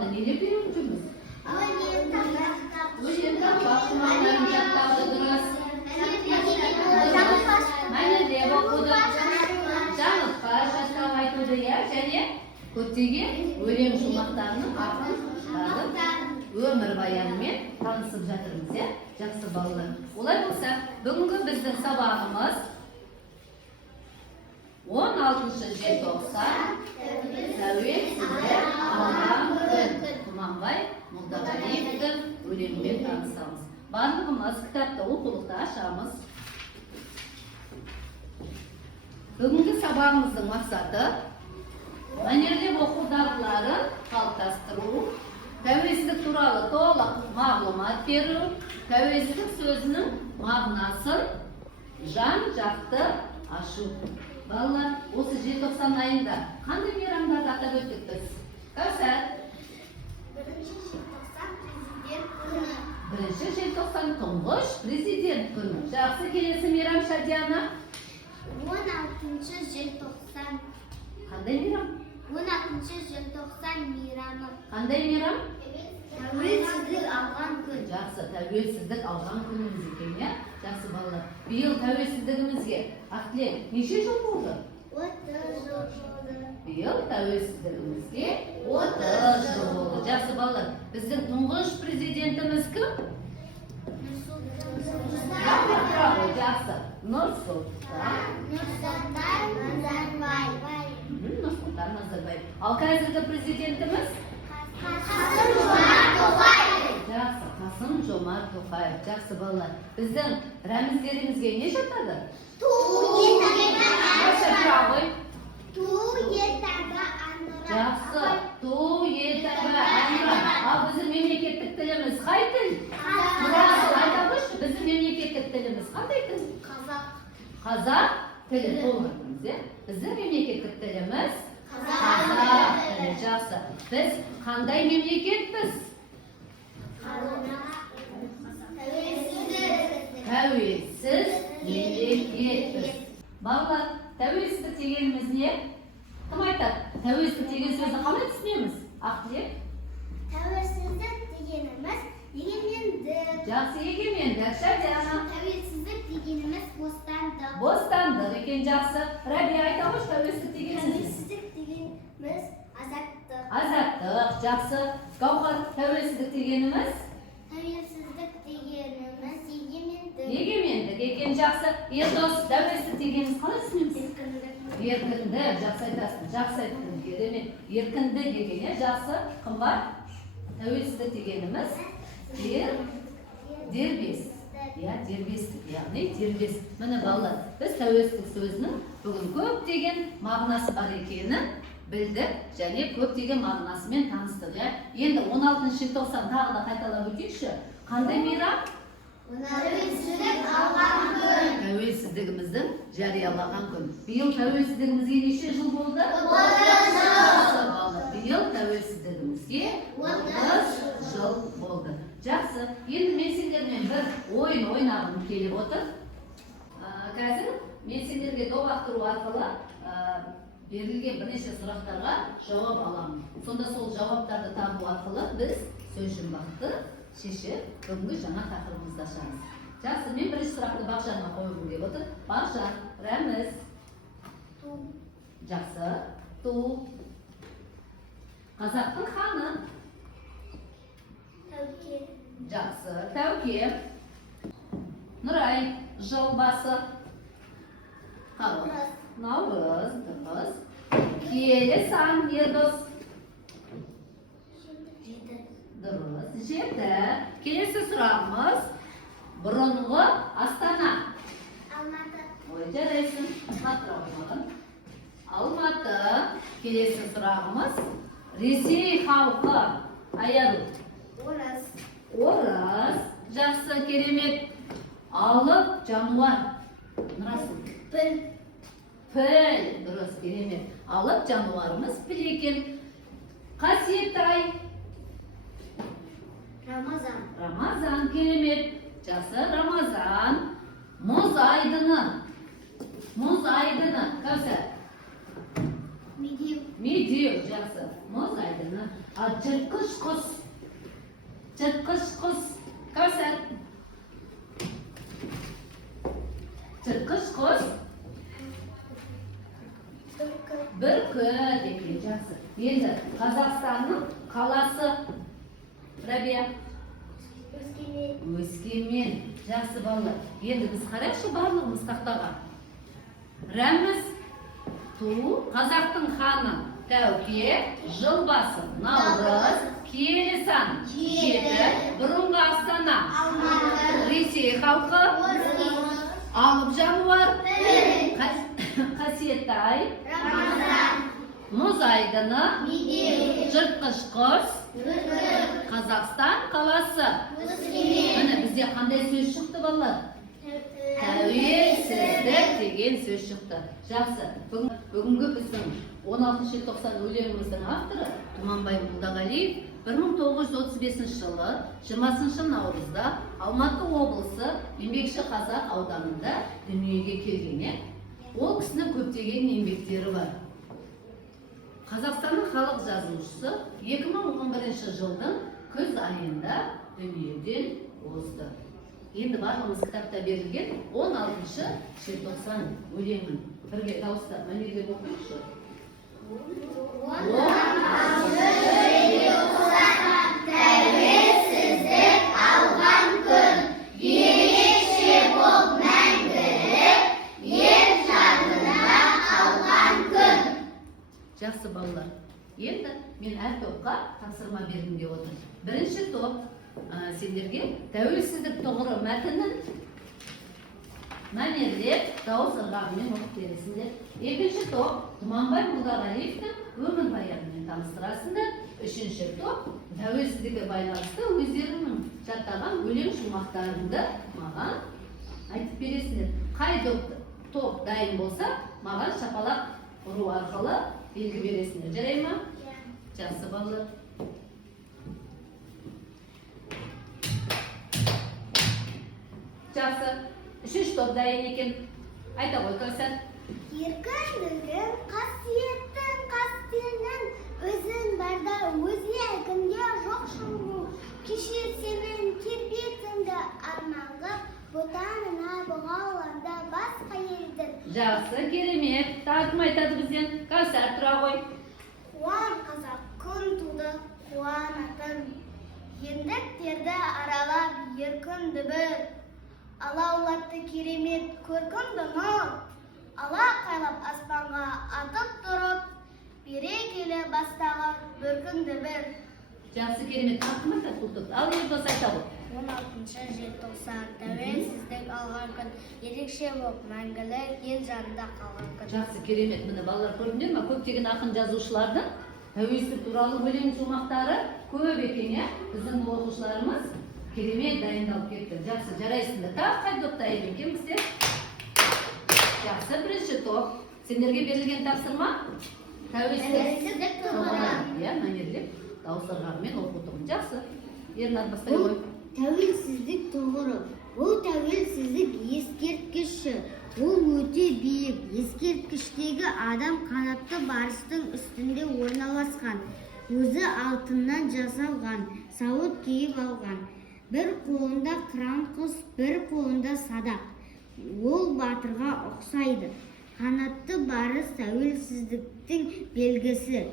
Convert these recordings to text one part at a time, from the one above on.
сабағында нелерді үйреніп жүрміз? Өлең таппақ, мағынаны жаттауды дұрыс. Мәнерлеп оқуды, жаңылтпаш жаттап айтуды, және көптеген өлең шумақтарының өмірбаянымен танысып жатырмыз, жақсы балалар. Олай болса, бүгінгі біздің сабағымыз 16 желтоқсан тәуелсіздік алған күн. Құманбай Молдағалиевтің өлеңімен танысамыз. Барлығымыз кітапты оқулықты ашамыз. Бүгінгі сабағымыздың мақсаты мәнерлеп оқу дағдыларын қалыптастыру, тәуелсіздік туралы толық мағлұмат беру, тәуелсіздік сөзінің мағынасын жан-жақты ашу. Балалар, осы желтоқсан айында қандай мейрамдарды атап өттік біз? Кәусар? 1 желтоқсан тұңғыш президент күні. Жақсы, келесі мейрам Шадияна? 16 желтоқсан. Қандай мейрам? 16 желтоқсан мейрамы. Қандай мейрам? Тәуелсіздік алған күн. Жақсы, тәуелсіздік алған күніміз екен, жақсы балалар. Биыл тәуелсіздігімізге Ақтілек неше жыл болды? 30 жыл болды. Биыл тәуелсіздігімізге 30 жыл болды. Жақсы балалар, біздің тұңғыш президентіміз кім? Жақсы, Нұрсұлтан Назарбаев. Ал қазіргі президентіміз? Жақсы, Қасым-Жомарт Тоқаев. Жақсы балалар, біздің рәміздерімізге не жатады? Жақсы, ту, етаба, әнұра. Ал біздің мемлекеттік тіліміз қай тіл? Айтамызшы, біздің мемлекеттік тіліміз қандай тіл? Қазақ тілі болмайтымыз, біздің мемлекеттік тіліміз қазақ тілі. Жақсы, біз қандай мемлекетпіз? Тәуелсіз мемлекетпіз. Балалар, тәуелсіздік дегеніміз не? Кім айтады? Тәуелсіздік деген сөзді қалай түсінеміз? Ақтілек? Тәуелсіздік дегеніміз егемендік. Жақсы, егемендік. Шадияна? Тәуелсіздік дегеніміз бостандық. Бостандық екен, жақсы. Рәбия айтамыз, тәуелсіздік дегеніміз? Тәуелсіздік дегеніміз азаттық. Азаттық, жақсы. Гауһар, тәуелсіздік дегеніміз? Тәуелсіздік дегеніміз егемендік. Егемендік екен, жақсы. Ердос, тәуелсіздік дегеніміз қалай түсінеміз? Еркіндік, жақсы айтасың, жақсы айттың, керемет. Еркіндік деген, жақсы. Кім бар? Тәуелсіздік дегеніміз? Дербес. Дербестік, яғни дербес. Міне балалар, біз тәуелсіздік сөзінің бүгін көптеген мағынасы бар екенін білдік, және көптеген мағынасымен таныстық. Енді 16 желтоқсан тағы да қайталап өтейікші. Қандай мейрам? Тәуелсіздік алған күн. Тәуелсіздігіміздің жариялаған күн. Биыл тәуелсіздігімізге неше жыл болды? 30 жыл. Биыл тәуелсіздігімізге 30 жыл болды. Жақсы, енді мен сендермен бір ойын ойнағым келіп отыр. Қазір мен сендерге доп ақтыру арқылы берілген бірнеше сұрақтарға жауап аламын. Сонда сол жауаптарды табу арқылы біз сөз жұмбақты шешіп, бүгінгі жаңа тақырыбымызды ашамыз. Жақсы, мен бірінші сұрақты Бақжанға қойғым келіп отыр. Бақжан, рәміз. Ту. Жақсы, ту. Қазақтың ханы. Тәуке. Жақсы, Тәуке. Нұрай, жыл басы. Наурыз, дұрыс. Киелі сан, Ердос. Дұрыс, жеті. Келесі сұрағымыз. Бұрынғы Астана. Алматы. Ой, жарайсың. Алматы. Келесі сұрағымыз. Ресей халқы. Аяру. Орыс. Орыс. Жақсы, керемет. Алып жануар. Нұрасың? Піл. Піл. Дұрыс, керемет. Алып жануарымыз піл екен. Қасиетті ай. Рамазан. Рамазан, керемет. Жақсы, Рамазан. Мұз айдыны. Мұз айдыны. Кәусар? Медеу. Медеу, жақсы. Мұз айдыны. Жыртқыш құс. Жыртқыш құс. Кәусәр. Жыртқыш құс. Бүркіт екен, жақсы. Енді Қазақстанның қаласы. Рабия. Өскемен. Жақсы балалар. Енді біз қарайықшы барлығымыз тақтаға. Рәміз ту, Қазақтың ханы Тәуке, жыл-басы Наурыз, киелі сан жеті, бұрынғы Астана Ресей халқы, алып жануар қасиетті ай, мұз айдыны, жыртқыш құс, Қазақстан қаласы. Міне бізде қандай сөз шықты балалар? Тәуелсіздік деген сөз шықты. Жақсы. Бүгінгі біздің 16 желтоқсан өлеңіміздің авторы Тұманбай Молдағалиев 1935 жылы 20 наурызда Алматы облысы Еңбекші Қазақ ауданында дүниеге келген. Ол кісінің көптеген еңбектері бар. Қазақстанның халық жазушысы 2011 жылдың күз айында дүниеден озды. Енді барлығымыз кітапта берілген 16 желтоқсан өлеңін бірге дауыстап мәнерлеп оқиықшы. 16 желтоқсан тәуелсіздік алған күн, ерекше боп мәңгілік ел жадында қалған күн. Жақсы балалар. Енді мен әр топқа тапсырма бергім деп отыр. Бірінші топ сендерге тәуелсіздік тұғыры мәтінін мәнерлеп дауыс ырғағымен оқып бересіңдер. Екінші топ Тұманбай Молдағалиевтің өмірбаянымен таныстырасыңдар. Үшінші топ тәуелсіздікке байланысты өздерінің жаттаған өлең шумақтарыңды маған айтып бересіңдер. Қай топ дайын болса, маған шапалақ ұру арқылы белгі бересіңдер. Жарай ма? Жақсы балалар. Жақсы. Үшінші топ дайын екен. Айта ғой, Кәусәр. Еркіндігің, қасиеттің, қастенің, өзің барда өз еркінде жоқ шыңғу. Кеше сенің тербетіңді арманғып, бұтанына бұғауларда басқа елдің. Жақсы, керемет. Тағым айтады бізден. Кәусәр, тұра ғой. Қуан қазақ күн туды, қуанатын. Ендіктерді аралап еркінді бір. Алаулатты керемет көркінді нұр. Ала қайлап аспанға атып тұрып, берекелі бастағы бүркінді бір. Жақсы, керемет. Тағым айтады бұл топты. Ал Ердос айта ғой. 16 желтоқсан тәуелсіздік алған күн, ерекше боп мәңгілік ел жанында қалған күн. Жақсы, керемет. Міне балалар көрдіңдер ме? Көптеген ақын жазушылардың тәуелсіздік туралы өлең шумақтары көп екен. Біздің оқушыларымыз керемет дайындалып кетті. Жақсы, жарайсыңдар. Тағы қай топ дайын екен біздер? Жақсы, бірінші топ. Сендерге берілген тапсырма тәуелсіздік тұғыры. Иә, мәнерлеп дауыс ырғағымен оқу тұғын. Жақсы. Ернар, бастай ғой. Тәуелсіздік тұғыры. Бұл тәуелсіздік ескерткіші. Ол өте биік. Ескерткіштегі адам қанатты барыстың үстінде орналасқан. Өзі алтыннан жасалған, сауыт киіп алған. Бір қолында қыран құс, бір қолында садақ. Ол батырға ұқсайды. Қанатты барыс тәуелсіздіктің белгісі.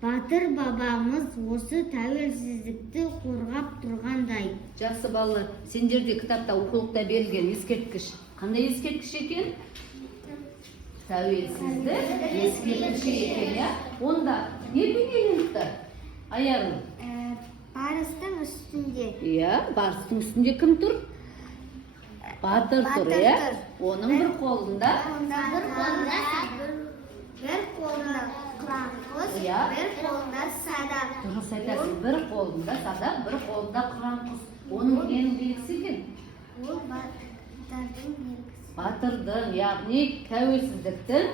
Батыр бабамыз осы тәуелсіздікті қорғап тұрғандай. Жақсы балалар, сендерде кітапта оқулықта берілген ескерткіш. Қандай ескерткіш екен? Тәуелсіздік ескерткіші екен, я? Онда не бейнеленіпті? Аяғын? Барыстың үстінде. Иә, барыстың үстінде кім тұр? Батыр тұр, иә? Оның бір қолында? Бір қолында қыран құс, бір қолында садақ. Дұрыс айтасың, бір қолында садақ, бір қолында қыран құс. Оның ненің белгісі екен? Ол батырдың белгісі. Батырдың, яғни тәуелсіздіктің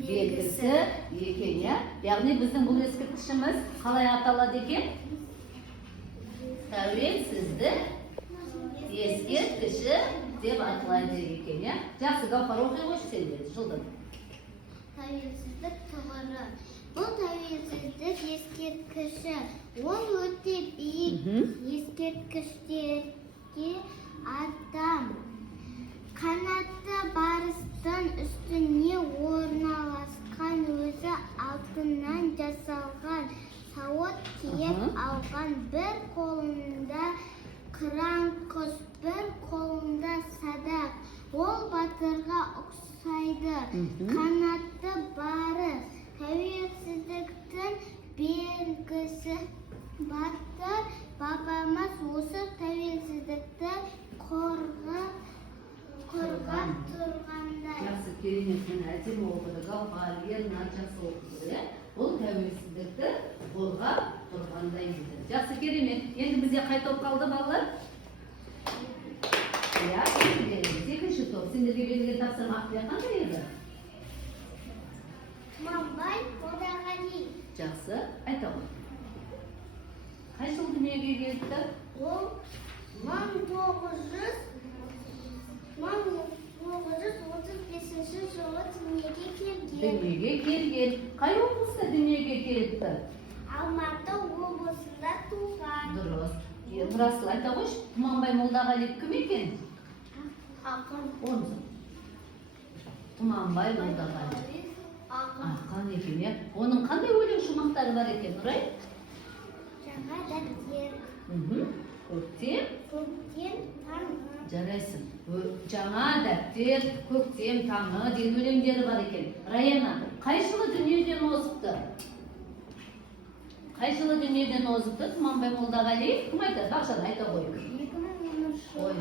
белгісі екен, иә? Яғни біздің бұл ескерткішіміз қалай аталады екен? Тәуелсіздік ескерткіші деп аталады екен, иә? Жақсы, Гаухар, оқи қойшы сендер, жылдың. Тәуелсіздік тұғыры. Bu tavelsizlik eskirtkişi. Ол өте биік ескерткіштегі адам. Қанатты барыстың үстіне орналасқан өзі алтыннан жасалған сауыт киіп алған, бір қолында қыран құс, бір қолында садақ. Ол батырға ұқсайды. Қанатты барыс тәуелсіздіктің белгісі. Батыр бабамыз осы тәуелсіздікті қорғап тұрғандай. Жақсы, керемет, мен әдемі оқыды, Гаухар, жақсы оқыды. Ол тәуелсіздікті қорғап тұрғандай дейді. Жақсы, керемет. Енді бізде қай топ қалды, балалар? Ja, екінші топ. Сендерге берілген тапсырма ақылы қандай еді? Тұманбай Молдағали. Жақсы, айта ғой. Қай жыл дүниеге келді? Ол 1935 жылы дүниеге келген. Дүниеге келген. Қай облыста дүниеге келді? Алматы облысында туған. Дұрыс. Расыл, айта қойшы, Тұманбай Молдағали кім екен? Ақын. Тұманбай Молдағали. Ақын. Ақын екен, иә. Оның қандай өлең шумақтары бар екен, Нұрай? Жаңа дәптер. Көктем. Көктем таңы. Жарайсың. Жаңа дәптер, көктем таңы деген өлеңдері бар екен. Раяна, қай жылы дүниеден озыпты? Қай жылы дүниеден озыпты Тұманбай Молдағали? Кім айтады? Бақшада айта қой. 2010 жылы.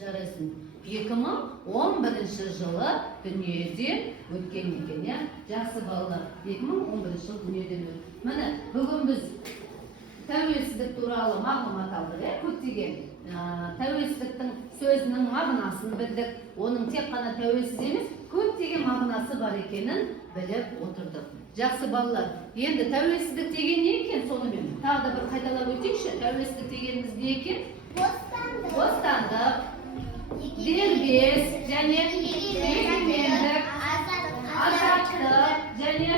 Жарайсың. 2011 жылы дүниеден өткен екен, иә? Жақсы балалар. 2011 жылы дүниеден өтті. Міне, бүгін біз тәуелсіздік туралы мағлұмат алдық, иә? Көптеген тәуелсіздіктің сөзінің мағынасын білдік. Оның тек қана тәуелсіз емес, көптеген мағынасы бар екенін біліп отырдық. Жақсы балалар, енді тәуелсіздік деген не екен сонымен? Тағы да бір қайталап өтейікші. Тәуелсіздік дегеніміз не екен? Бостандық, дербес және егемендік, азаттық және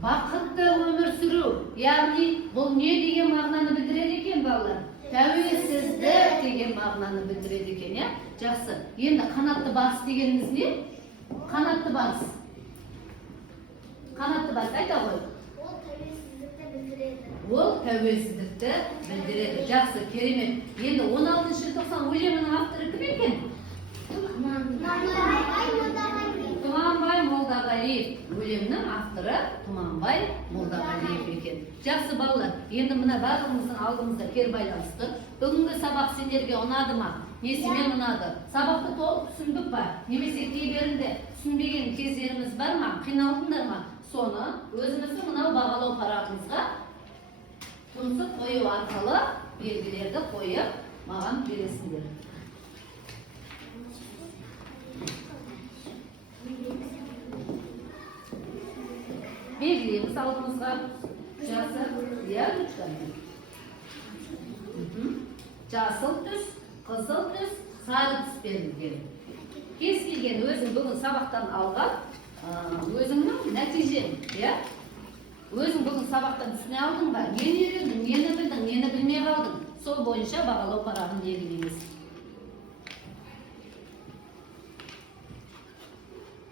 бақытты өмір сүру. Яғни бұл не деген мағынаны білдіреді екен, балалар? Тәуелсіздік деген мағынаны білдіреді екен, иә? Жақсы. Енді қанатты барыс дегеніміз не? Қанатты барыс. Қанатты барыс, айта ғой. Ол тәуелсіздікті білдіреді. Ол тәуелсіздікті білдіреді. Жақсы, керемет. Енді 16 желтоқсан өлеңінің авторы кім екен? Тұманбай Молдағалиев. Өлеңнің авторы Тұманбай Молдағалиев екен. Жақсы балалар, енді мына барлығымыздың алдымызда кері байланысты. Бүгінгі сабақ сендерге ұнады ма? Несімен ұнады? Сабақты толық түсіндік ба? Немесе кейбірінде түсінбеген кездеріміз бар ма? Қиналдыңдар ма? Соны өзіміздің мынау бағалау парағымызға тұмсық қою арқылы белгілерді қойып маған бересіңдер. Белгілейміз алдымызға. Жасыл, иә, ручкамен. Жасыл түс, қызыл түс, сары түс берілген. Кез келген өзің бүгін сабақтан алған өзіңнің нәтижең, иә? Өзің бүгін сабақтан түсіне алдың ба? Нені үйрендің, нені білдің, нені білмей қалдың? Сол бойынша бағалау парағын белгілейміз.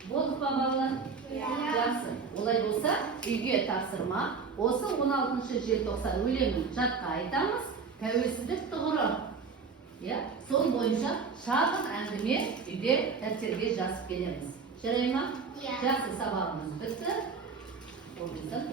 Болдық па, балалар? Жақсы. Олай болса, үйге тапсырма. Осы 16 желтоқсан өлеңін жатқа айтамыз. Тәуелсіздік тұғыры. Сол бойынша шағын әңгіме үйде дәптерге жазып келеміз. Жарай ма? Жақсы, сабағымыз бітті. Ол бізден